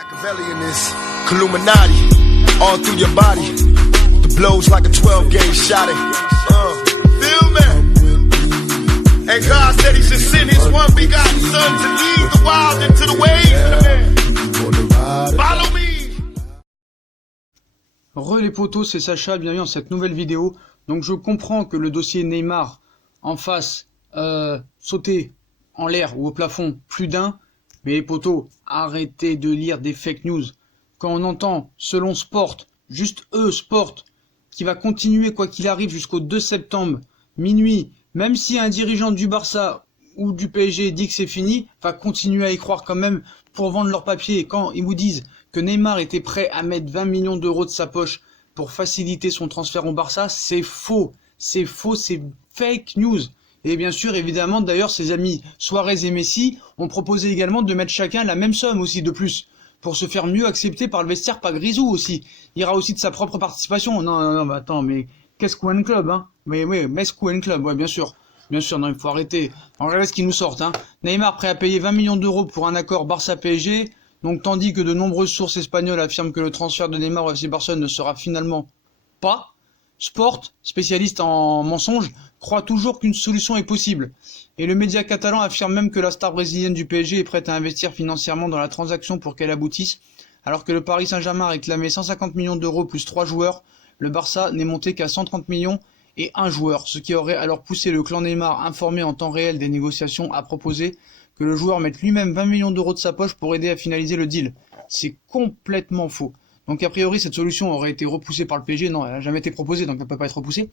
Machiavelli in this Illuminati, all through your body. The blows like a 12-gauge shot. Feel me? And God said He should send His one begotten Son to lead the wild into the ways. Follow me. Les potos, c'est Sacha, bienvenue dans cette nouvelle vidéo. Donc je comprends que le dossier Neymar en face sauter en l'air ou au plafond plus d'un, mais les potos, arrêtez de lire des fake news. Quand on entend, selon Sport, juste Sport, qui va continuer quoi qu'il arrive jusqu'au 2 septembre, minuit, même si un dirigeant du Barça ou du PSG dit que c'est fini, va continuer à y croire quand même pour vendre leur papier. Et quand ils vous disent que Neymar était prêt à mettre 20 millions d'euros de sa poche pour faciliter son transfert au Barça, c'est faux. C'est faux, c'est fake news. Et bien sûr, évidemment, d'ailleurs, ses amis Suarez et Messi ont proposé également de mettre chacun la même somme aussi de plus, pour se faire mieux accepter par le vestiaire, pas Grisou aussi. Il y aura aussi de sa propre participation. Non, mais attends, mais qu'est-ce qu'un club, hein? Mais oui, qu'est-ce qu'un club, ouais, bien sûr. Bien sûr, non, il faut arrêter. En regardez ce qu'ils nous sortent, hein. Neymar prêt à payer 20 millions d'euros pour un accord Barça-PSG. Donc, tandis que de nombreuses sources espagnoles affirment que le transfert de Neymar au FC Barcelone ne sera finalement pas. Sport, spécialiste en mensonges, croit toujours qu'une solution est possible. Et le média catalan affirme même que la star brésilienne du PSG est prête à investir financièrement dans la transaction pour qu'elle aboutisse. Alors que le Paris Saint-Germain a réclamé 150 millions d'euros plus 3 joueurs, le Barça n'est monté qu'à 130 millions et un joueur, ce qui aurait alors poussé le clan Neymar, informé en temps réel des négociations, à proposer que le joueur mette lui-même 20 millions d'euros de sa poche pour aider à finaliser le deal. C'est complètement faux. Donc a priori cette solution aurait été repoussée par le PSG, non elle n'a jamais été proposée donc elle ne peut pas être repoussée,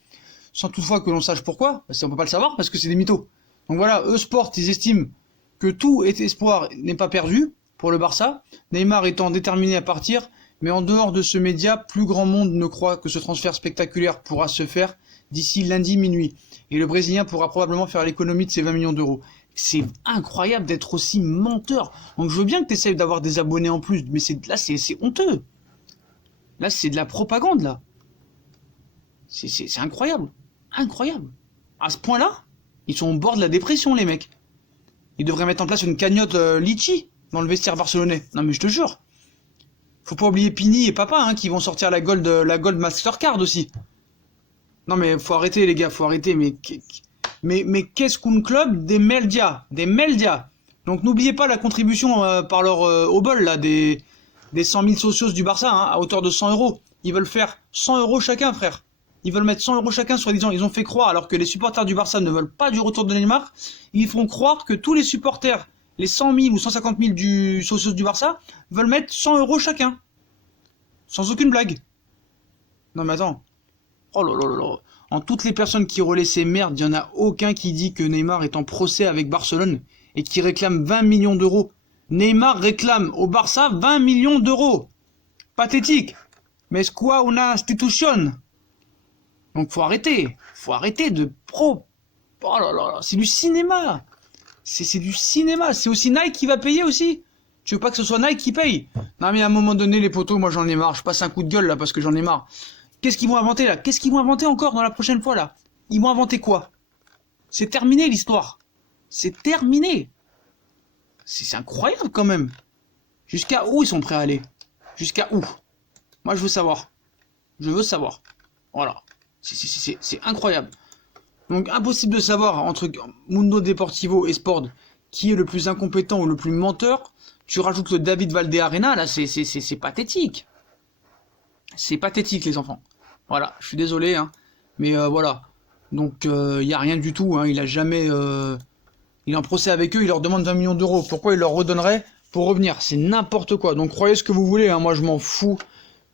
sans toutefois que l'on sache pourquoi, parce qu'on ne peut pas le savoir parce que c'est des mythos. Donc voilà, Sport, ils estiment que tout espoir n'est pas perdu pour le Barça, Neymar étant déterminé à partir, mais en dehors de ce média, plus grand monde ne croit que ce transfert spectaculaire pourra se faire d'ici lundi minuit, et le Brésilien pourra probablement faire l'économie de ses 20 millions d'euros. C'est incroyable d'être aussi menteur. Donc je veux bien que tu essayes d'avoir des abonnés en plus, mais là c'est honteux. Là, c'est de la propagande, là. C'est incroyable. Incroyable. À ce point-là, ils sont au bord de la dépression, les mecs. Ils devraient mettre en place une cagnotte litchi dans le vestiaire barcelonais. Non, mais je te jure. Faut pas oublier Pini et Papa, hein, qui vont sortir la Gold Mastercard aussi. Non, mais faut arrêter, les gars, faut arrêter. Mais qu'est-ce qu'un club des médias? Des médias. Donc, n'oubliez pas la contribution par leur obol, là, des 100 000 socios du Barça, hein, à hauteur de 100 euros. Ils veulent faire 100 euros chacun, frère. Ils veulent mettre 100 euros chacun, soi-disant. Ils ont fait croire, alors que les supporters du Barça ne veulent pas du retour de Neymar, ils font croire que tous les supporters, les 100 000 ou 150 000 du socios du Barça, veulent mettre 100 euros chacun. Sans aucune blague. Non mais attends. Oh là là là là. En toutes les personnes qui relaient ces merdes, il n'y en a aucun qui dit que Neymar est en procès avec Barcelone et qui réclame 20 millions d'euros. Neymar réclame au Barça 20 millions d'euros. Pathétique. Mais c'est quoi une institution? Donc faut arrêter de pro. Oh là là là, c'est du cinéma. C'est du cinéma. C'est aussi Nike qui va payer aussi. Tu veux pas que ce soit Nike qui paye? Non mais à un moment donné les potos, moi j'en ai marre. Je passe un coup de gueule là parce que j'en ai marre. Qu'est-ce qu'ils vont inventer là? Qu'est-ce qu'ils vont inventer encore dans la prochaine fois là? Ils vont inventer quoi? C'est terminé l'histoire. C'est terminé. C'est incroyable quand même. Jusqu'à où ils sont prêts à aller? Jusqu'à où? Moi je veux savoir. Je veux savoir. Voilà. C'est incroyable. Donc impossible de savoir entre Mundo Deportivo et Sport qui est le plus incompétent ou le plus menteur. Tu rajoutes le David Valdearena, là c'est pathétique. C'est pathétique les enfants. Voilà, je suis désolé, hein. Mais voilà. Donc il n'y a rien du tout, hein. Il a jamais... Il est en procès avec eux, il leur demande 20 millions d'euros. Pourquoi il leur redonnerait pour revenir? C'est n'importe quoi. Donc croyez ce que vous voulez, hein. Moi je m'en fous.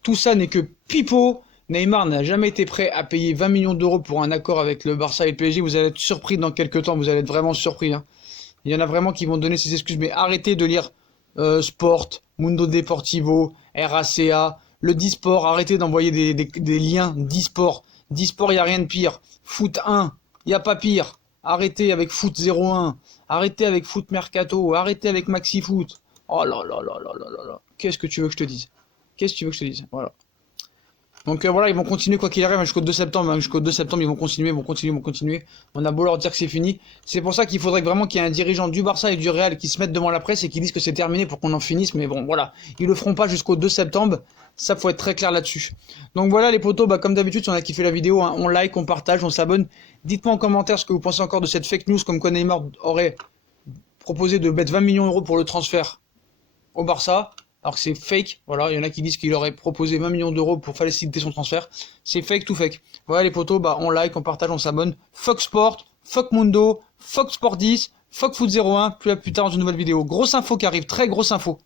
Tout ça n'est que pipeau. Neymar n'a jamais été prêt à payer 20 millions d'euros pour un accord avec le Barça et le PSG. Vous allez être surpris dans quelques temps, vous allez être vraiment surpris, hein. Il y en a vraiment qui vont donner ces excuses. Mais arrêtez de lire Sport, Mundo Deportivo, RACA, le Disport. Arrêtez d'envoyer des liens Disport. Disport, il n'y a rien de pire. Foot 1, il n'y a pas pire. Arrêtez avec Foot 01, arrêtez avec Foot Mercato, arrêtez avec Maxi Foot. Oh là là là là là là là. Qu'est-ce que tu veux que je te dise? Qu'est-ce que tu veux que je te dise? Voilà. Donc voilà, ils vont continuer quoi qu'il arrive jusqu'au 2 septembre. Hein, jusqu'au 2 septembre, ils vont continuer. On a beau leur dire que c'est fini. C'est pour ça qu'il faudrait vraiment qu'il y ait un dirigeant du Barça et du Real qui se mettent devant la presse et qui disent que c'est terminé pour qu'on en finisse. Mais bon, voilà, ils le feront pas jusqu'au 2 septembre. Ça, faut être très clair là-dessus. Donc voilà les potos, comme d'habitude, si on a kiffé la vidéo, hein, on like, on partage, on s'abonne. Dites-moi en commentaire ce que vous pensez encore de cette fake news comme quoi Neymar aurait proposé de mettre 20 millions d'euros pour le transfert au Barça. Alors que c'est fake, voilà, il y en a qui disent qu'il aurait proposé 20 millions d'euros pour faciliter son transfert. C'est fake, tout fake. Voilà les potos, on like, on partage, on s'abonne. Fuck Sport, fuck Mundo, fuck Sport 10, fuck Foot 01, plus tard dans une nouvelle vidéo. Grosse info qui arrive, très grosse info.